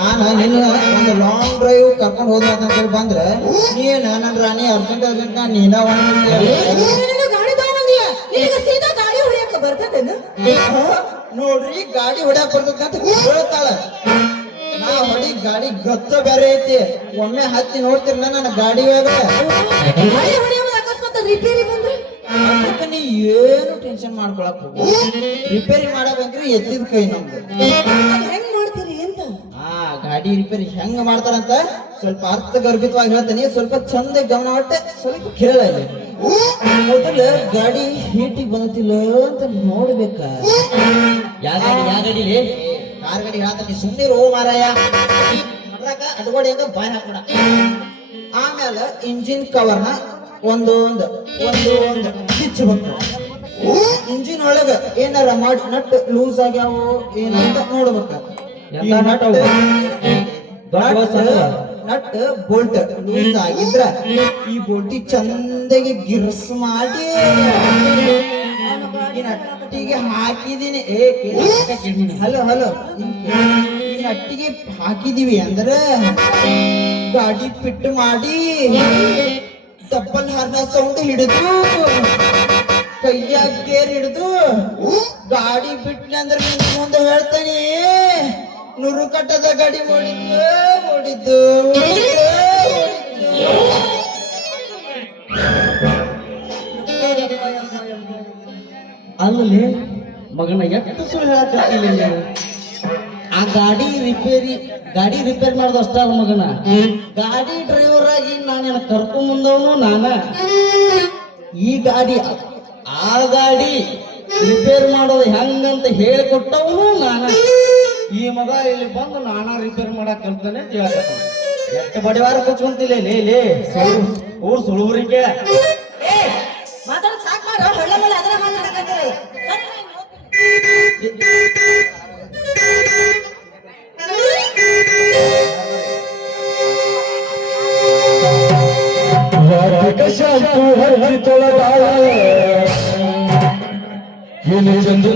ನಾನು ನಿನ್ನ ಒಂದು ಲಾಂಗ್ ಡ್ರೈವ್ ಕರ್ಕೊಂಡು ಹೋದ ಅಂತ ಹೇಳಿ ಬಂದ್ರೆ ನೀನು ನನ್ನ ರಾಣಿ ಅರ್ಜೆಂಟ್ ನೀನ ಗಾಡಿ ತಗೊಂಡಿಯ ಈಗ ಸೀದಾ ಗಾಡಿ ಹೊಡಿಯಕ್ಕೆ ಬರ್ತದೇನು ನೋಡ್ರಿ ಗಾಡಿ ಹೊಡ್ಯಾಕ್ ಬರ್ತದಂತ ಹೇಳ್ತಾಳ ನಾ ಹೊಡಿ ಗಾಡಿ ಗತ್ತ ಬೇರೆ ಐತಿ ಒಮ್ಮೆ ಹತ್ತಿ ನೋಡ್ತಿರ್ಲ ನನ್ನ ಗಾಡಿ ಗಾಡಿ ಹೊಡಿಯೋದು ಅಕಸ್ಮಾತ್ ರಿಪೇರಿ ಬಂದ್ರೆ ಅದಕ್ಕೆ ನೀ ಏನು ಟೆನ್ಷನ್ ಮಾಡ್ಕೊಳಕ್ ರಿಪೇರಿ ಮಾಡಬೇಕ್ರಿ ಎತ್ತಿದ ಕೈ ನಮ್ದು ಹೆಂಗ್ ಮಾಡ್ತೀರಿ ಅಂತ ಗಾಡಿ ರಿಪೇರಿ ಹೆಂಗ್ ಮಾಡ್ತಾರಂತ ಸ್ವಲ್ಪ ಅರ್ಥಗರ್ಭಿತವಾಗಿ ಹೇಳ್ತೀನಿ ಸ್ವಲ್ಪ ಚಂದ ಗಮನ ಹೊಟ್ಟೆ ಸ್ವಲ್ಪ ಕೇಳ ಮೊದಲು ಗಾಡಿ ಹೀಟಿಗೆ ಬಂದಿಲ್ಲ ಅಂತ ನೋಡ್ಬೇಕ ಯಾವ ಗಾಡಿ ಕಾರ್ ಗಾಡಿ ಹೇಳ್ತಾನೆ ಸುಮ್ಮನೆ ರೋ ಮಾರಾಯ ಅಡ್ಗೋಡಿ ಅಂತ ಬಾಯ್ ಹಾಕೋಣ ಆಮೇಲೆ ಇಂಜಿನ್ ಕವರ್ನ ಒಂದೊಂದು ಬಿಚ್ಚಬೇಕು ಇಂಜಿನ್ ಒಳಗ ಏನಾರ ಮಾಡಿ ನಟ್ ಲೂಸ್ ಆಗ್ಯಾವ ಏನಂತ ನೋಡ್ಬೇಕ ನಟ್ ಬೋಲ್ಟ್ ಲೂಸ್ ಆಗಿದ್ರ ಈ ಬೋಲ್ಟಿ ಚಂದಗೆ ಗಿರ್ಸ್ ಮಾಡಿ ಈ ನಟ್ಟಿಗೆ ಹಾಕಿದೀನಿ ಹಲೋ ಈ ನಟ್ಟಿಗೆ ಹಾಕಿದೀವಿ ಅಂದ್ರೆ ಗಾಡಿ ಫಿಟ್ ಮಾಡಿ ಡಬ್ಬಲ್ ಹಾರ್ನ ಸೌಂಡ್ ಹಿಡಿದು ಕೈಯಾಗ ಗೇರ್ ಹಿಡಿದು ಗಾಡಿ ಬಿಟ್ಲಿ ಅಂದ್ರೆ ನಿನ್ ಮುಂದೆ ಹೇಳ್ತಾನೆ ನೂರು ಕಟ್ಟದ ಗಾಡಿ ಓಡಿದ್ದು ಅಲ್ಲಿ ಮಗನ ಎಷ್ಟು ಸುಳ್ಳು ಹೇಳಕ್ಕಾಗಿಲ್ಲ ನೀನು ಆ ಗಾಡಿ ರಿಪೇರಿ ಮಾಡಿದ ಅಷ್ಟ ಅಲ್ಲ ಮಗನ ಗಾಡಿ ಡ್ರೈವರ್ ಆಗಿ ನಾನೇನ ಕರ್ಕೊಂಡ್ ಬಂದವನು ನಾನ ಈ ಗಾಡಿ ಆ ಗಾಡಿ ರಿಪೇರ್ ಮಾಡೋದು ಹೆಂಗಂತ ಹೇಳಿಕೊಟ್ಟವನು ನಾನ ಈ ಮಗ ಇಲ್ಲಿ ಬಂದು ನಾನಾ ರಿಪೇರ್ ಮಾಡಕ್ ಕಲ್ತಾನೆ ಎಷ್ಟು ಬಡಿವಾರ ಕುಚ್ಕೊಂತಿಲ್ಲ ಲೇ ಊರ್ ಸುಳುವರಿಗೆ ಮಾತಾಡ ಸಾಕ್ ಮಾಡ ಹೊಳ್ಳೆ ಮೇಲೆ ಅದರ ಮಾತಾಡಕತ್ತೀರಿ ಚಂದ್ರ